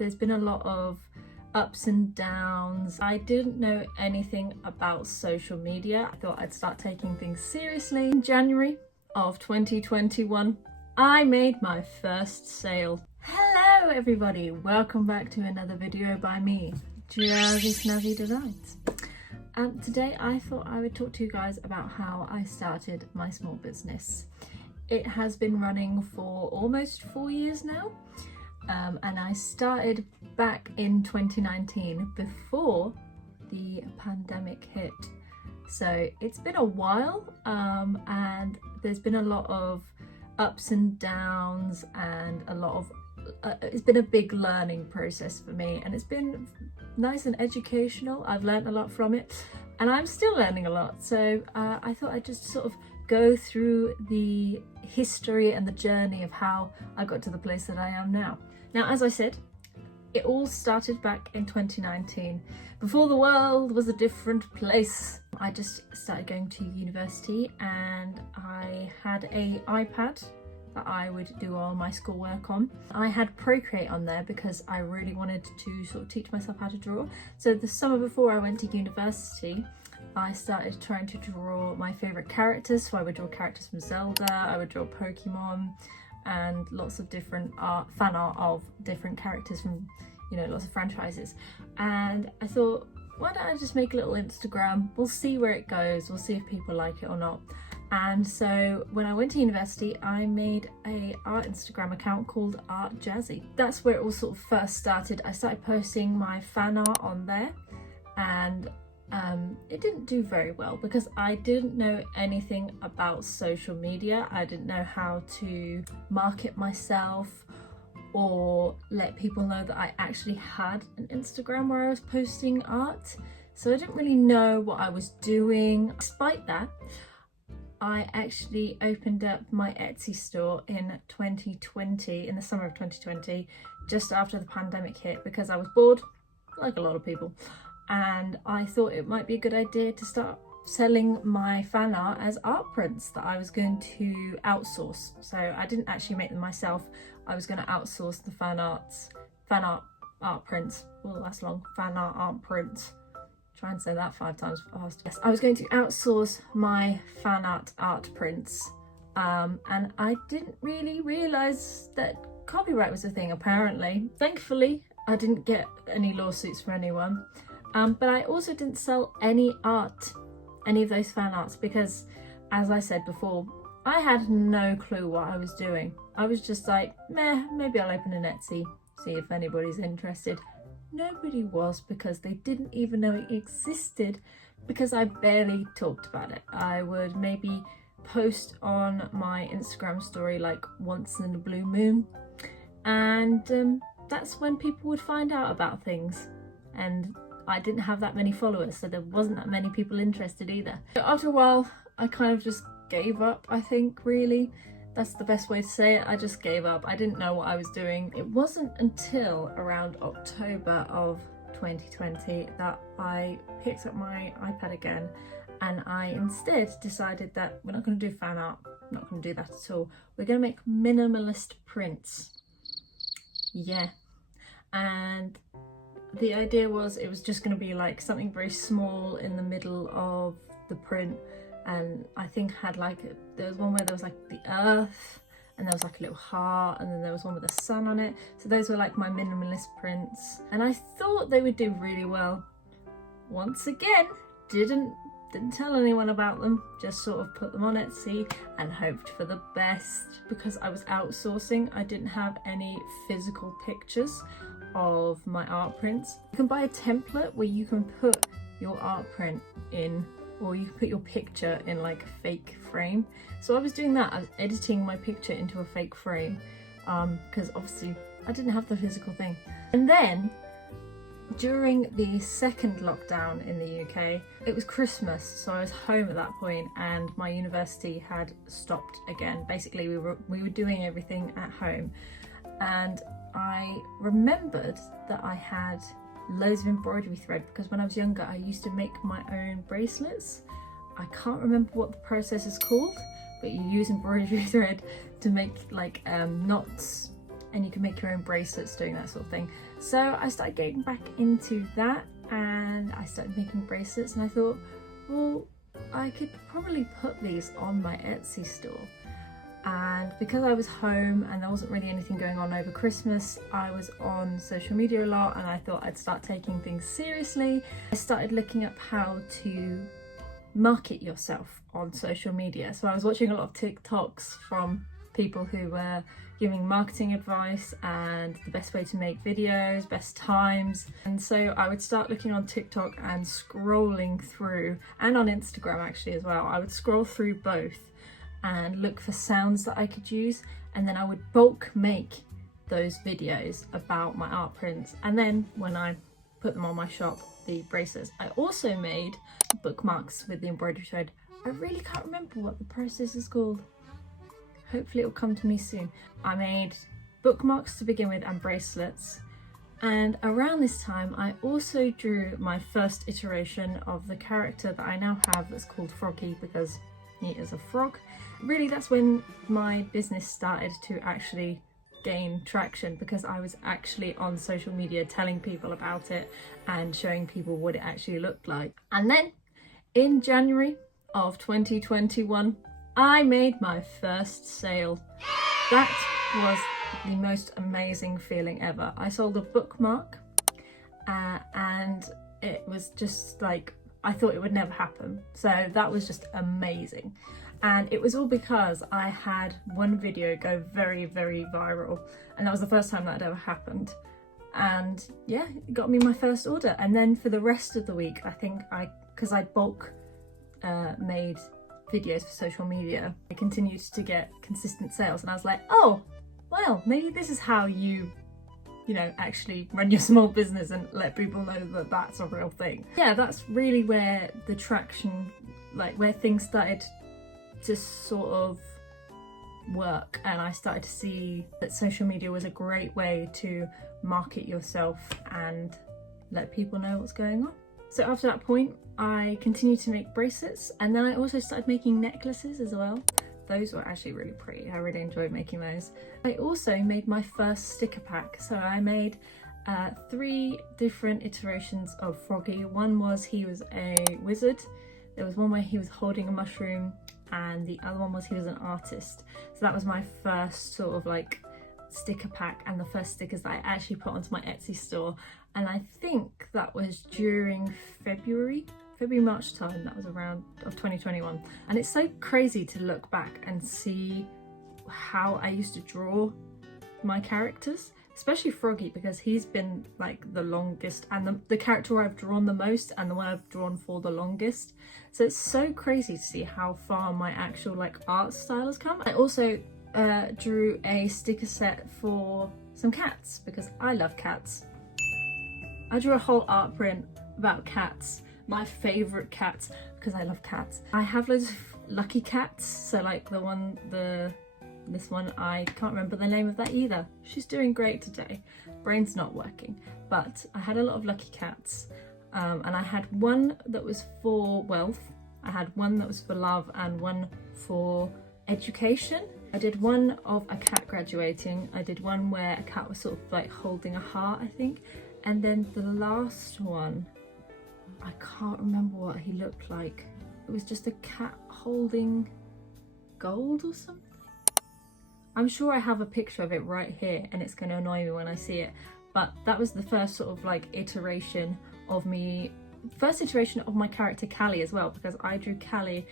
there's been a lot of ups and downs. I didn't know anything about social media. I thought I'd start taking things seriously. In January of 2021, I made my first sale. Hello everybody, welcome back to another video by me, Jazzy Snazzy Designs. Today I thought I would talk to you guys about how I started my small business. It has been running for almost 4 years now, and I started back in 2019 before the pandemic hit. So it's been a while, and there's been a lot of ups and downs and a lot of it's been a big learning process for me, and it's been nice and educational. I've learned a lot from it and I'm still learning a lot, so I thought I'd just sort of go through the history and the journey of how I got to the place that I am now. Now, as I said, it all started back in 2019, before the world was a different place. I just started going to university and I had an iPad that I would do all my schoolwork on. I had Procreate on there because I really wanted to sort of teach myself how to draw. So the summer before I went to university, I started trying to draw my favourite characters. So I would draw characters from Zelda, I would draw Pokemon, and lots of different fan art of different characters from, you know, lots of franchises. And I thought, why don't I just make a little Instagram? We'll see where it goes, we'll see if people like it or not. And so when I went to university, I made a art Instagram account called Art Jazzy. That's where it all sort of first started. I started posting my fan art on there, and it didn't do very well because I didn't know anything about social media. I didn't know how to market myself or let people know that I actually had an Instagram where I was posting art. So I didn't really know what I was doing. Despite that, I actually opened up my Etsy store in 2020, in the summer of 2020, just after the pandemic hit, because I was bored, like a lot of people, and I thought it might be a good idea to start selling my fan art as art prints that I was going to outsource. So I didn't actually make them myself, I was going to outsource the fan art prints. Well, that's long. Fan art prints. Try and say that 5 times fast. Yes, I was going to outsource my fan art prints, and I didn't really realise that copyright was a thing, apparently. Thankfully, I didn't get any lawsuits from anyone, but I also didn't sell any of those fan arts, because, as I said before, I had no clue what I was doing. I was just like, meh, maybe I'll open an Etsy, see if anybody's interested. Nobody was, because they didn't even know it existed, because I barely talked about it. I would maybe post on my Instagram story like once in a blue moon, and that's when people would find out about things, and I didn't have that many followers, so there wasn't that many people interested either. So after a while I kind of just gave up, I think, really. That's the best way to say it. I just gave up. I didn't know what I was doing. It wasn't until around October of 2020 that I picked up my iPad again, and I instead decided that we're not going to do fan art. I'm not going to do that at all. We're going to make minimalist prints. Yeah. And the idea was it was just going to be like something very small in the middle of the print. And I think I had there was one where there was like the earth, and there was like a little heart, and then there was one with the sun on it. So those were like my minimalist prints, and I thought they would do really well. Once again, didn't tell anyone about them, just sort of put them on Etsy and hoped for the best. Because I was outsourcing, I didn't have any physical pictures of my art prints. You can buy a template where you can put your art print in, or you can put your picture in like a fake frame. So I was doing that. I was editing my picture into a fake frame, because obviously I didn't have the physical thing. And then during the second lockdown in the UK, it was Christmas, so I was home at that point, and my university had stopped again. Basically we were doing everything at home, and I remembered that I had loads of embroidery thread, because when I was younger I used to make my own bracelets. I can't remember what the process is called, but you use embroidery thread to make like knots, and you can make your own bracelets doing that sort of thing. So I started getting back into that and I started making bracelets, and I thought, well, I could probably put these on my Etsy store. And because I was home and there wasn't really anything going on over Christmas, I was on social media a lot, and I thought I'd start taking things seriously. I started looking up how to market yourself on social media. So I was watching a lot of TikToks from people who were giving marketing advice and the best way to make videos, best times. And so I would start looking on TikTok and scrolling through, and on Instagram actually as well. I would scroll through both and look for sounds that I could use, and then I would bulk make those videos about my art prints. And then when I put them on my shop, the bracelets, I also made bookmarks with the embroidery thread. I really can't remember what the process is called. Hopefully it'll come to me soon. I made bookmarks to begin with and bracelets. And around this time, I also drew my first iteration of the character that I now have that's called Froggy, because he is a frog. Really, that's when my business started to actually gain traction, because I was actually on social media telling people about it and showing people what it actually looked like. And then in January of 2021, I made my first sale. That was the most amazing feeling ever. I sold a bookmark and it was just like, I thought it would never happen. So that was just amazing. And it was all because I had one video go very, very viral. And that was the first time that had ever happened. And yeah, it got me my first order. And then for the rest of the week, I think because I bulk made videos for social media, I continued to get consistent sales. And I was like, oh, well, maybe this is how you know, actually run your small business and let people know that that's a real thing. Yeah, that's really where the traction, like where things started to sort of work, and I started to see that social media was a great way to market yourself and let people know what's going on. So after that point, I continued to make bracelets, and then I also started making necklaces as well. Those were actually really pretty. I really enjoyed making those. I also made my first sticker pack. So I made 3 different iterations of Froggy. One was he was a wizard. There was one where he was holding a mushroom, and the other one was he was an artist. So that was my first sort of like sticker pack, and the first stickers that I actually put onto my Etsy store. And I think that was during March time, that was around of 2021. And it's so crazy to look back and see how I used to draw my characters, especially Froggy, because he's been like the longest and the character I've drawn the most and the one I've drawn for the longest. So it's so crazy to see how far my actual like art style has come. I also drew a sticker set for some cats because I love cats. I drew a whole art print about cats, my favourite cats, because I love cats. I have loads of lucky cats, so like this one, I can't remember the name of that either. She's doing great today. Brain's not working. But I had a lot of lucky cats, and I had one that was for wealth, I had one that was for love, and one for education. I did one of a cat graduating. I did one where a cat was sort of like holding a heart, I think. And then the last one, I can't remember what he looked like. It was just a cat holding gold or something. I'm sure I have a picture of it right here, and it's going to annoy me when I see it. But that was the first sort of like iteration of my character Callie as well, because I drew Callie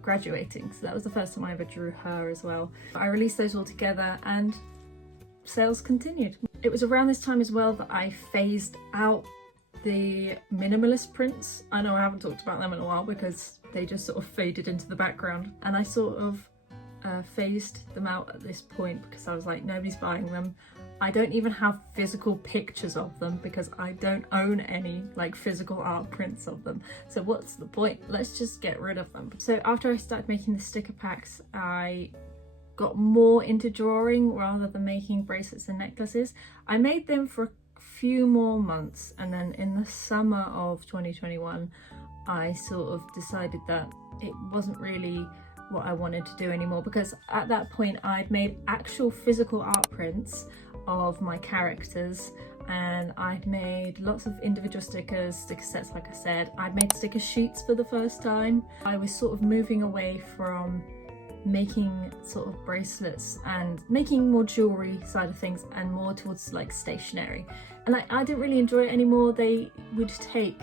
graduating. So that was the first time I ever drew her as well. I released those all together and sales continued. It was around this time as well that I phased out the minimalist prints. I know I haven't talked about them in a while because they just sort of faded into the background, and I sort of phased them out at this point because I was like, nobody's buying them. I don't even have physical pictures of them because I don't own any like physical art prints of them. So what's the point? Let's just get rid of them. So after I started making the sticker packs, I got more into drawing rather than making bracelets and necklaces. I made them for a few more months, and then in the summer of 2021 I sort of decided that it wasn't really what I wanted to do anymore, because at that point I'd made actual physical art prints of my characters. and I'd made lots of individual stickers, sticker sets like I said. I'd made sticker sheets for the first time. I was sort of moving away from making sort of bracelets and making more jewelry side of things and more towards like stationery, and I didn't really enjoy it anymore. They would take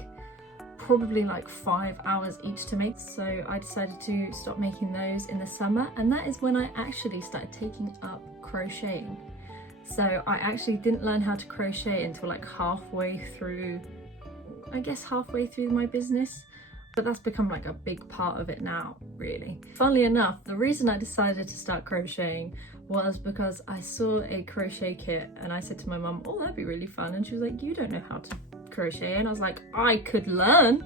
probably like 5 hours each to make, so I decided to stop making those in the summer, and that is when I actually started taking up crocheting. So I actually didn't learn how to crochet until like halfway through my business, but that's become like a big part of it now, really. Funnily enough, the reason I decided to start crocheting was because I saw a crochet kit and I said to my mum, oh, that'd be really fun, and she was like, you don't know how to crochet. And I was like, I could learn,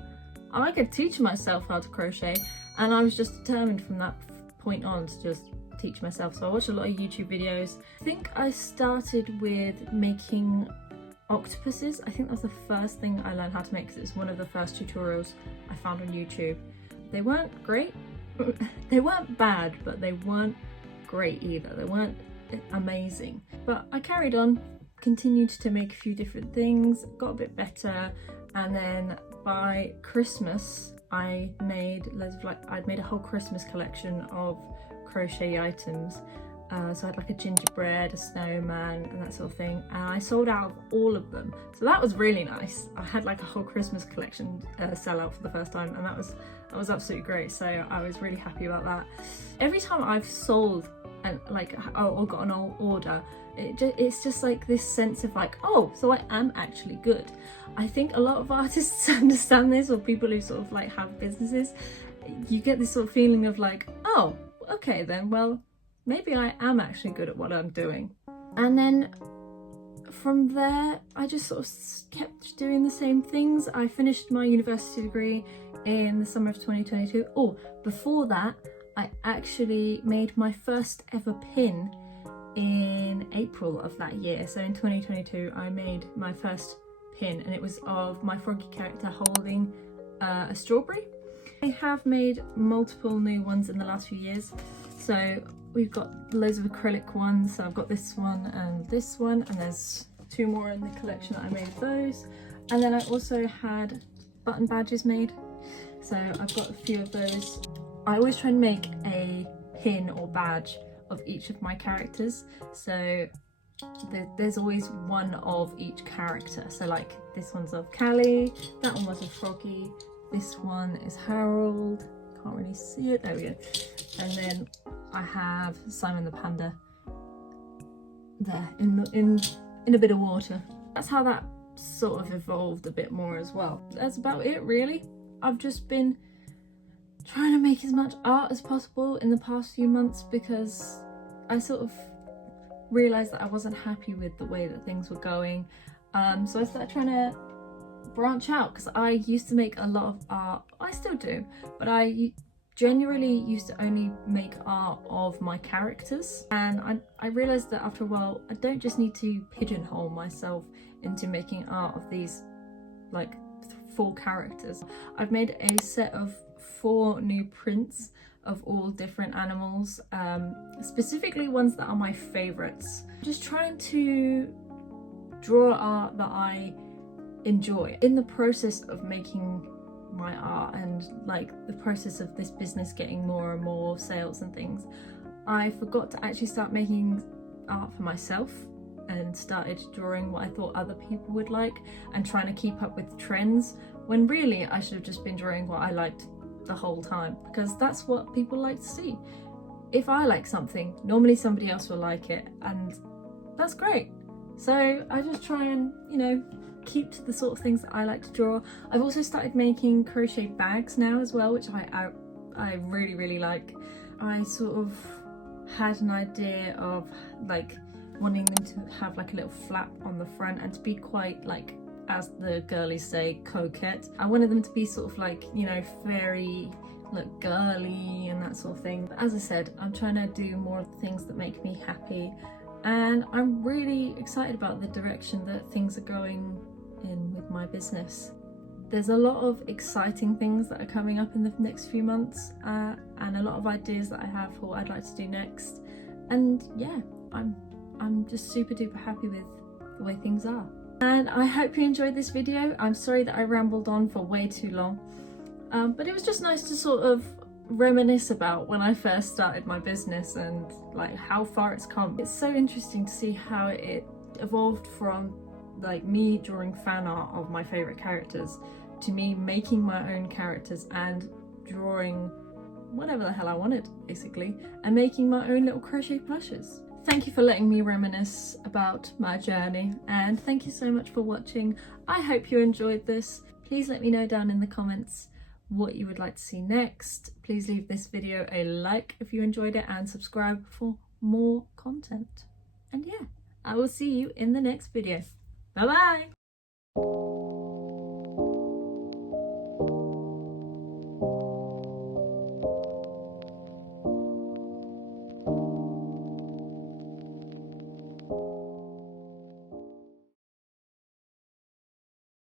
I could teach myself how to crochet, and I was just determined from that point on to just teach myself. So I watched a lot of YouTube videos. I think I started with making octopuses. I think that's the first thing I learned how to make because it was one of the first tutorials I found on YouTube. They weren't great, they weren't bad, but they weren't great either. They weren't amazing, but I carried on, continued to make a few different things, got a bit better, and then by Christmas I made loads of I'd made a whole Christmas collection of crochet items. So I had like a gingerbread, a snowman, and that sort of thing, and I sold out of all of them, so that was really nice. I had like a whole Christmas collection sell out for the first time, and that was absolutely great, so I was really happy about that. Every time I've sold and or got an order, it's just like this sense of like, oh, so I am actually good. I think a lot of artists understand this, or people who sort of like have businesses. You get this sort of feeling of like, oh, okay then, well, maybe I am actually good at what I'm doing. And then from there, I just sort of kept doing the same things. I finished my university degree in the summer of 2022. Oh, before that, I actually made my first ever pin in April of that year. So in 2022, I made my first pin, and it was of my froggy character holding a strawberry. I have made multiple new ones in the last few years. So we've got loads of acrylic ones. So I've got this one, and there's 2 more in the collection that I made of those. And then I also had button badges made. So I've got a few of those. I always try and make a pin or badge of each of my characters. So there's always one of each character. So like this one's of Callie, that one was of Froggy, this one is Harold, can't really see it, there we go. And then I have Simon the Panda there in a bit of water. That's how that sort of evolved a bit more as well. That's about it really. I've just been trying to make as much art as possible in the past few months because I sort of realised that I wasn't happy with the way that things were going. So I started trying to branch out, because I used to make a lot of art. I still do, but I generally used to only make art of my characters, and I realised that after a while I don't just need to pigeonhole myself into making art of these like 4 characters. I've made a set of 4 new prints of all different animals, specifically ones that are my favourites. Just trying to draw art that I enjoy. In the process of making my art and like the process of this business getting more and more sales and things, I forgot to actually start making art for myself and started drawing what I thought other people would like and trying to keep up with trends, when really I should have just been drawing what I liked the whole time, because that's what people like to see. If I like something, normally somebody else will like it, and that's great. So I just try and, you know, keep to the sort of things that I like to draw. I've also started making crochet bags now as well, which I really like. I sort of had an idea of like wanting them to have like a little flap on the front and to be quite like, as the girlies say, coquette. I wanted them to be sort of like, you know, fairy, look girly and that sort of thing. But as I said, I'm trying to do more of the things that make me happy, and I'm really excited about the direction that things are going in with my business. There's a lot of exciting things that are coming up in the next few months, and a lot of ideas that I have for what I'd like to do next. And yeah, I'm just super duper happy with the way things are. And I hope you enjoyed this video. I'm sorry that I rambled on for way too long, but it was just nice to sort of reminisce about when I first started my business and like how far it's come. It's so interesting to see how it evolved from like me drawing fan art of my favorite characters to me making my own characters and drawing whatever the hell I wanted, basically, and making my own little crochet plushes. Thank you for letting me reminisce about my journey, and thank you so much for watching. I hope you enjoyed this. Please let me know down in the comments what you would like to see next. Please leave this video a like if you enjoyed it and subscribe for more content. And yeah, I will see you in the next video. Bye bye!